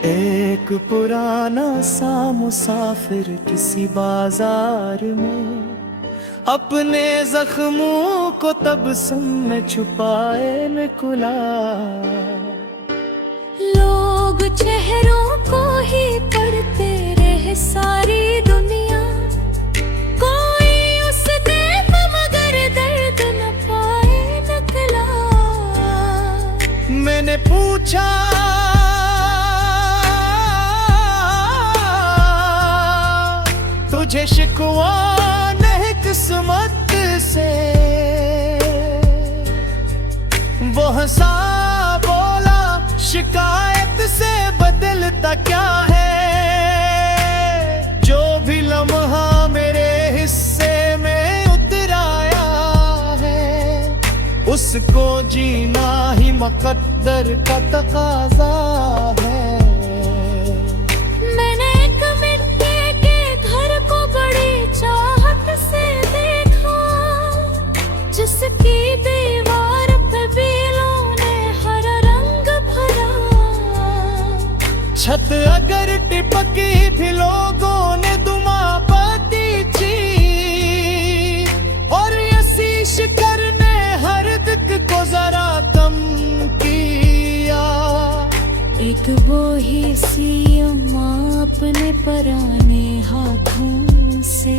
एक पुराना सा मुसाफिर किसी बाजार में अपने जख्मों को तबस्सुम में छुपाए निकला। लोग चेहरों को ही पढ़ते रहे सारी दुनिया, कोई उसने मगर दर्द न पाए निकला। मैंने पूछा तुझे शिकवा नहीं किस्मत से, वो हंसा बोला शिकायत से बदलता क्या है। जो भी लम्हा मेरे हिस्से में उतर आया है, उसको जीना ही मुकद्दर का तकाजा है। जिसकी दीवार पे बीलों ने हरा रंग भरा, छत अगर टिपकी भी लोगों ने दुमापती ची, और यसीश करने हर दिक को जरा कम किया। एक बोही सी अम्मा अपने पराने हाथों से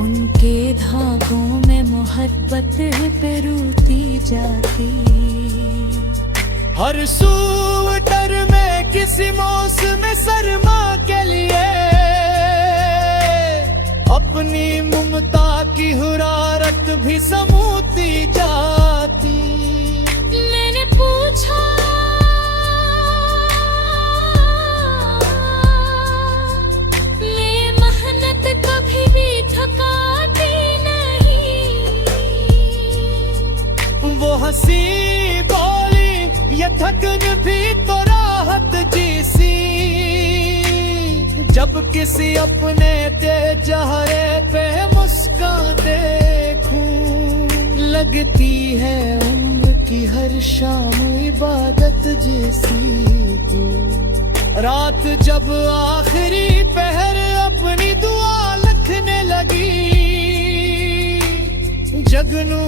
उनके धागों में मोहब्बत पिरोती जाती। हर स्वेटर में किसी मौसम सरमा के लिए अपनी ममता की हुरारत भी समूती जाती। मैंने पूछा मैं मेहनत कभी भी थकाती नहीं, वो हंसी बोली ये थकन भी तो राहत जैसी। जब किसी अपने तेज चेहरे पे मुस्कान देखूं, लगती है उम्र की हर शाम इबादत जैसी। रात जब आखिरी पहर अपनी दुआ लिखने लगी, जगनू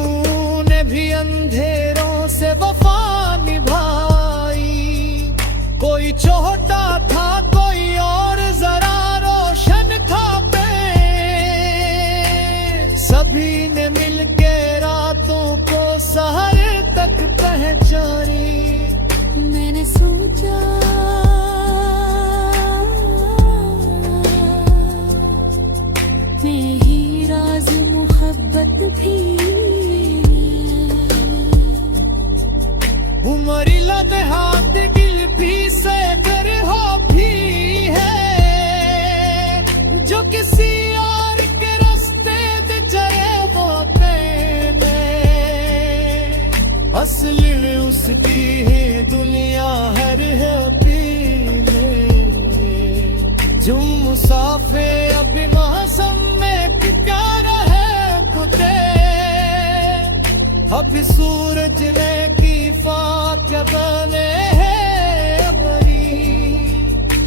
ने भी अंधेरों से वफा निभाई। कोई छोटा था कोई और जरा रोशन था पे, सभी ने मिलके रातों को सहर तक पहचानी। मैंने सोचा मैं ही राज मोहब्बत भी, उमरी लद हाथ दिल भी से कर हो भी है, जो किसी और के रास्ते दे चले होते ने। असल में उसकी है दुनिया हर है पीने, जो मुसाफे अभी मौसम में पुकारा है खुदे। अभी सूरज ने की फाक बने है अपनी,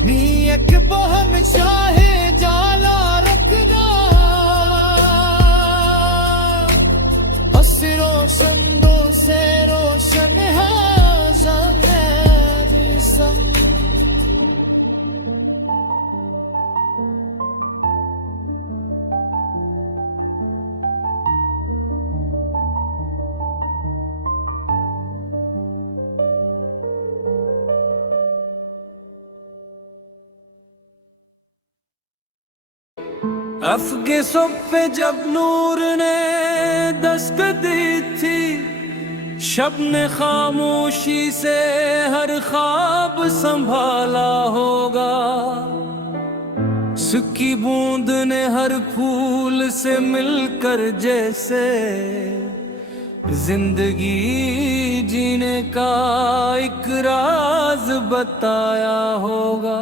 नीयत बहम चाहे जाला रखना। हंसी रोशन दो से रोशन है ज़माने सम। अफ़ग़े सब पे जब नूर ने दस्तक दी थी, शब ने खामोशी से हर ख्वाब संभाला होगा। सूखी बूंद ने हर फूल से मिलकर जैसे जिंदगी जीने का एक राज बताया होगा।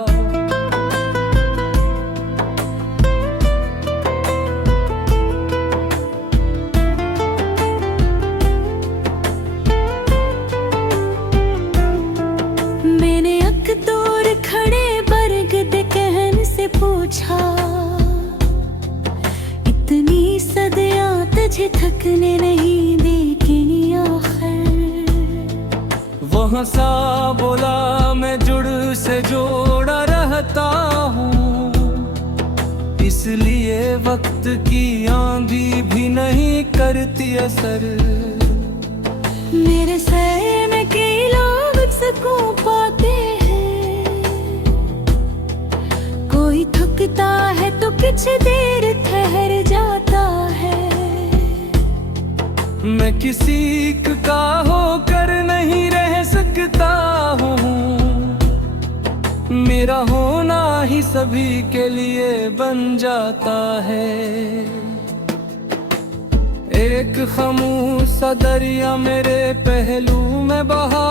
मुझे थकने नहीं देगी आखिर। वो हंसा बोला मैं जुड़ से जोड़ा रहता हूँ, इसलिए वक्त की आंधी भी नहीं करती असर। मेरे सर में कई लोग सुकून पाते हैं, कोई थकता है तो कुछ देर ठहर जाता है। मैं किसी का होकर नहीं रह सकता हूँ, मेरा होना ही सभी के लिए बन जाता है। एक खामोशा दरिया मेरे पहलू में बहा,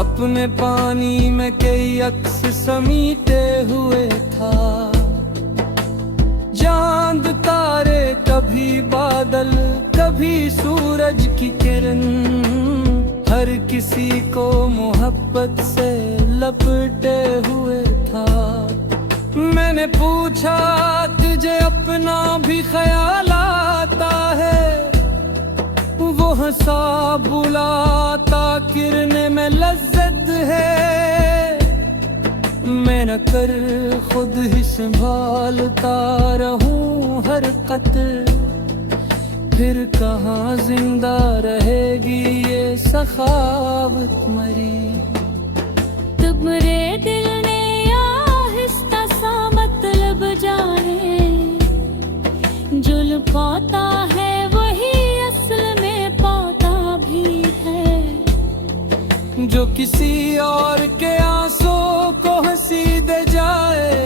अपने पानी में कई अक्स समीटे हुए था। चांद तारे कभी बादल कभी सूरज की किरण, हर किसी को मोहब्बत से लपटे हुए था। मैंने पूछा तुझे अपना भी ख्याल आता है, वो हंसा बुलाता किरने में लज्जत है। मैं न कर खुद ही संभालता रहूं हर कतर, फिर कहाँ जिंदा रहेगी ये सखावत मरी। तुम्हारे दिल ने आहिस्ता सा मतलब जाने, जो लुकाता है वही असल में पाता भी है। जो किसी और के आंसू को हंसी दे जाए,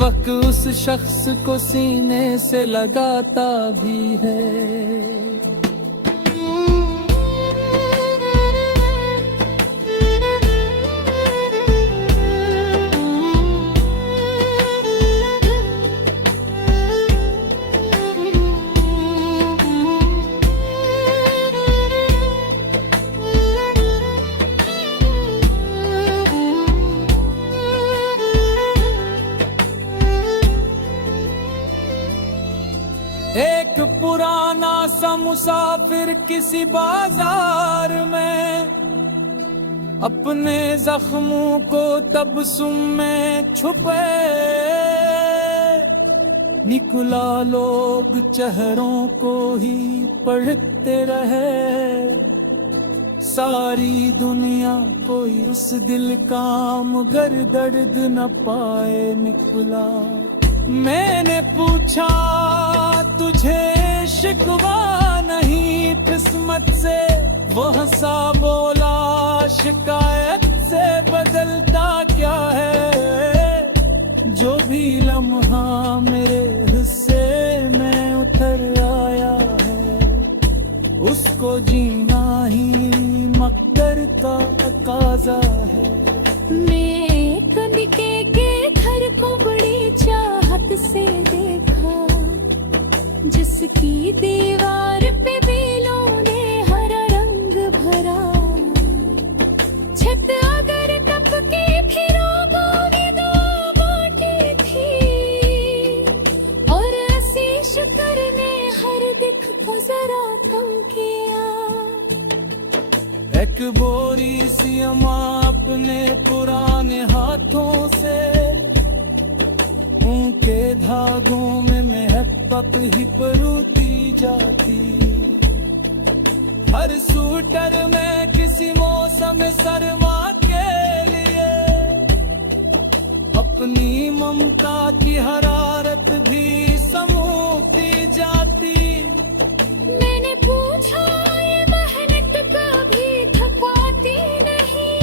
वक्त उस शख्स को सीने से लगाता भी है। एक पुराना सा मुसाफिर किसी बाजार में, अपने जख्मों को तबस्सुम में छुपे निकला। लोग चेहरों को ही पढ़ते रहे, सारी दुनिया कोई उस दिल काम गर दर्द न पाए निकला। मैंने पूछा तुझे शिकवा नहीं किस्मत से, वो हंसा बोला शिकायत से बदलता क्या है। जो भी लम्हा मेरे हिस्से में उतर आया है, उसको जीना ही मकदर का तकाजा है। मैं कनिके के घर को बड़ी चाहत से देखा, जिसकी दीवार पे बेलों ने हरा रंग भरा। छत अगर टपके फिर रोगों दो बाटी थी, और आशीष करने हर दिख को जरा कम किया। एक बोरी सी अम्मा अपने पुराने हाथों से, उनके धागों में महब्बत ही परोती जाती। हर सूटर में किसी मौसम सरमा के लिए, अपनी ममता की हरारत भी समूती जाती। मैंने पूछा ये मेहनत कभी थकाती नहीं,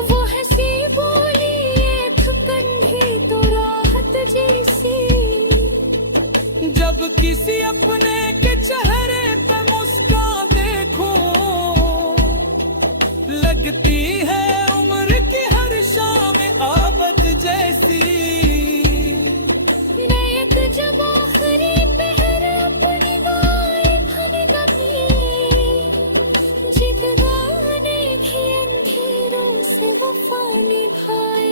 वो हंसी बोली ये थकन ही तो राहत जैसी। जब किसी अपने के चेहरे पे मुस्कान देखूं, लगती है उम्र की हर शाम आबद जैसी। एक जब आखिरी पहर अपनी गाय भन गई, जिगराने की अंधेरों से वफा निभाए।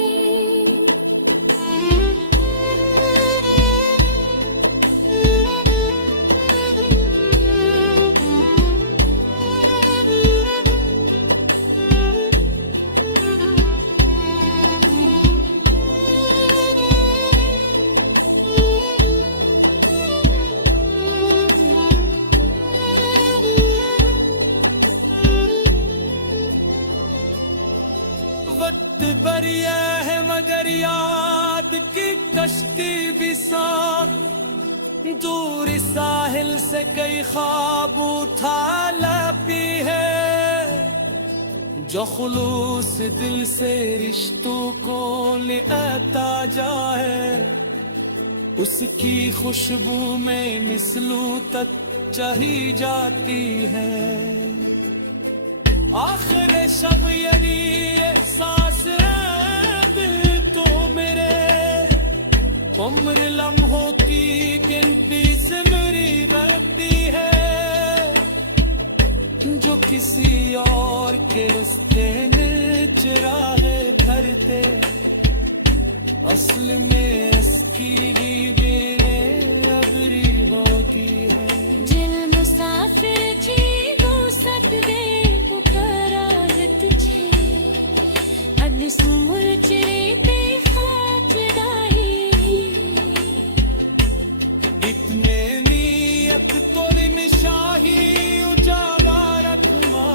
बरिया है मगर याद की कश्ती भी साथ, दूर साहिल से कई ख्वाब उठा लाती है, जो खुलूस दिल से रिश्तों को ले आता जाए, उसकी खुशबू में मिसलू तक चढ़ी जाती है। आखिर शब यदि एहसास दिल तो मेरे, उम्र लम्हों की गिनती से मेरी बढ़ती है, जो किसी और के रास्ते ने चिरागे करते, असल में इसकी भी बेने अबरी होती है। दिल मुसाफिर जी वो सकदे सुमुर चिरे पे खाक दाई, इतने नियत तो निशाही उजागा रखमा,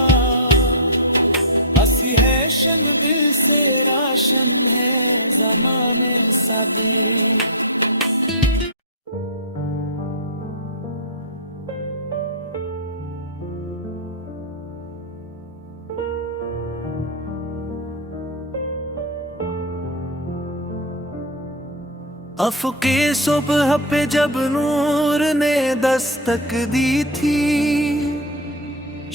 असी है शन दिल से राशन है ज़माने सदी। अफ़क़े सुबह पे जब नूर ने दस्तक दी थी,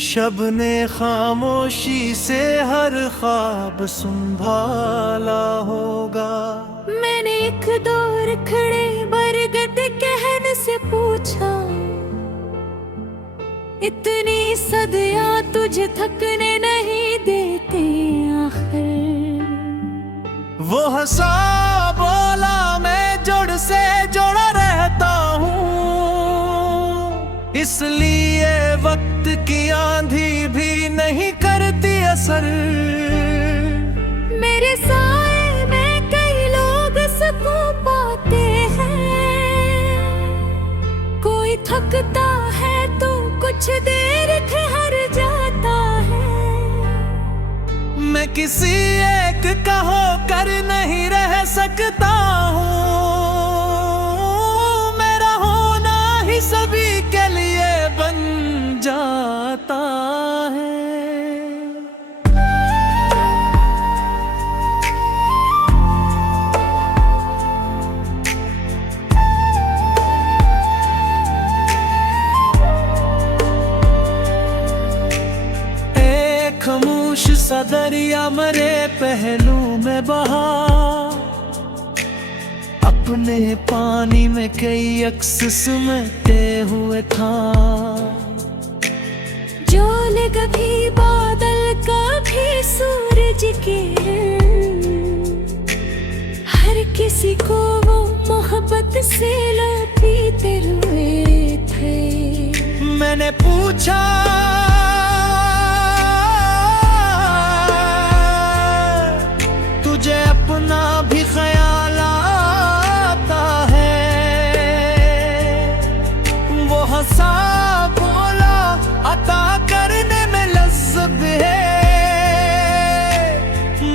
शब ने खामोशी से हर ख्वाब संभाला होगा। मैंने एक दौर खड़े बरगद कहने से पूछा, इतनी सदियां तुझे थकने नहीं देते आखिर। वो हंसा बोला, मैं जोड़ से जोड़ा रहता हूँ, इसलिए वक्त की आंधी भी नहीं करती असर। मेरे साए में कई लोग सुकून पाते हैं, कोई थकता है तो कुछ देर ठहर जाता है। मैं किसी एक का होकर नहीं रह सकता हूँ, मेरा होना ही सभी के लिए बन जाता है। एक खामोश सा दरिया मेरे पहलू में बहा, अपने पानी में कई अक्स समेटे हुए था। जोल कभी बादल कभी सूरज के, हर किसी को वो मोहब्बत से लपीते हुए थे। मैंने पूछा, तुझे अपना भी ख्याल आता है? वो हंसा बोला, अता करने में लज्जत है,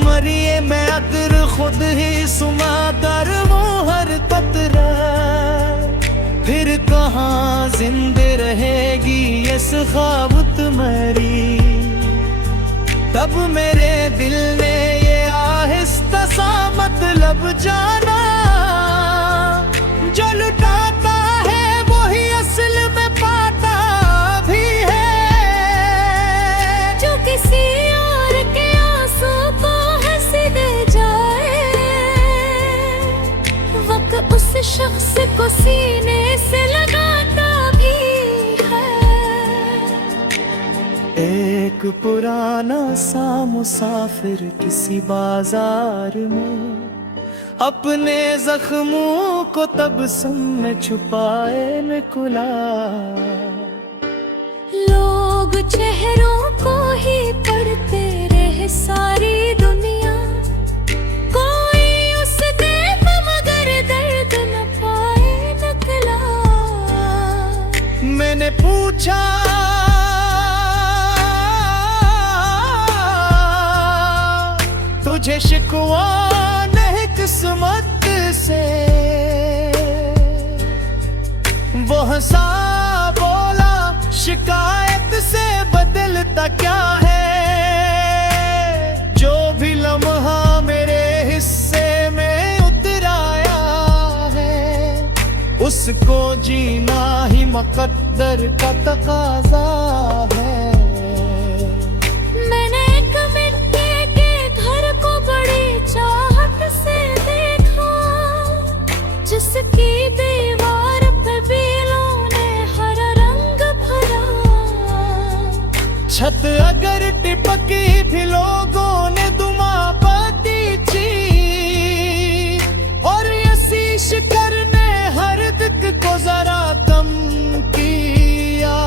मरिए मैं अदर खुद ही सुमा दर वो हर कतरा, फिर कहाँ जिंदे रहेगी ये ख्वाब तुम्हारी। तब मेरे दिल ने ये आहिस्ता सा मतलब जाना, जो लुटाता है वही असल में पाता भी है। जो किसी और के आंसू को हंस दे जाए, वक्त उस शख्स को सीने से लगाता भी है। एक पुराना सा मुसाफिर किसी बाजार में, अपने जख्मों को तबस्सुम में छुपाए निकला। लोग चेहरों को ही पढ़ते रहे सारी दुनिया, कोई उस देख मगर दर्द न पाए निकला। मैंने पूछा, मुझे शिकवा नहीं किस्मत से, वो हंसा बोला शिकायत से बदलता क्या है। जो भी लम्हा मेरे हिस्से में उतर आया है, उसको जीना ही मुकद्दर का तकाजा है। मैंने एक मिट्टी के घर को बड़ी चाहत से देखा, जिसकी दीवार पे बेलों ने हरा रंग भरा। छत अगर टिपकी भी लोगों ने दुमापती ची, और यसीश करने हर दिक को जरा कम किया।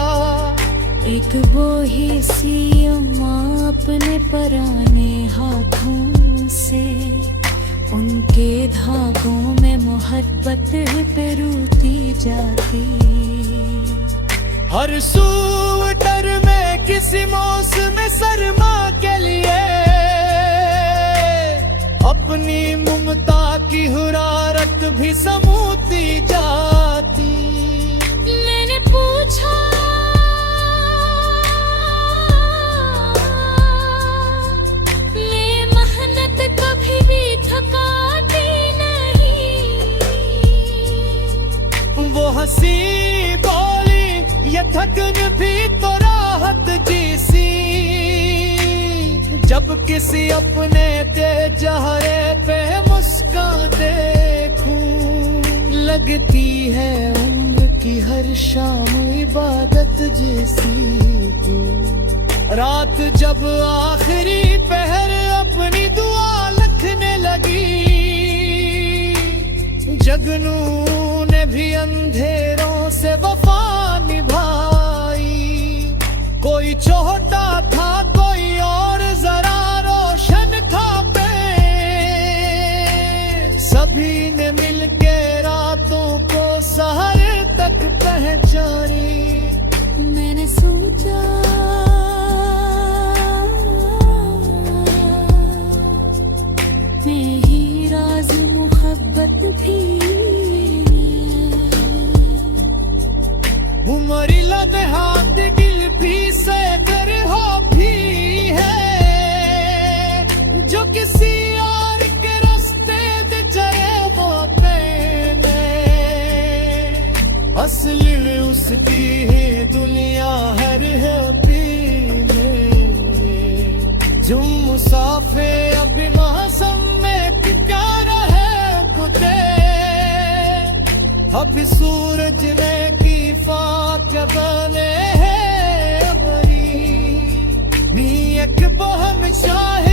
एक बोही सी अम्मा अपने पराने हाथों से, उनके धागों में मोहब्बत पे रूती जाती। हर स्वेटर में किसी मौसम सरमा के लिए अपनी ममता की हुरारत भी समूती जाती। मैंने पूछा, ये मेहनत कभी भी थकाती नहीं। वो हंसी बोली ये थकन भी तो राहत जैसी, जब किसी अपने के चेहरे पे मुस्कान देखूं। लगती है उम्र की हर शाम इबादत जैसी तू। रात जब आखिरी पहर अपनी दुआ लिखने लगी, जगनू ने भी अंधेरों से वफा निभाई। कोई छोटा था कोई और जरा रोशन था पे, सभी ने मिलके रातों को सहर तक पहचानी। मैंने सोचा, मैं ही राज मोहब्बत भी उमरी लद हाथ दिल भी से कर हो भी है, जो किसी और के रास्ते दे जाए वो तेने। असल उसकी है दुनिया हर है पीले, जो मुसाफे अभी मौसम में प्यारा है खुदे। अभी सूरज ने की फाक बने है बरी, नी एक बहम शाह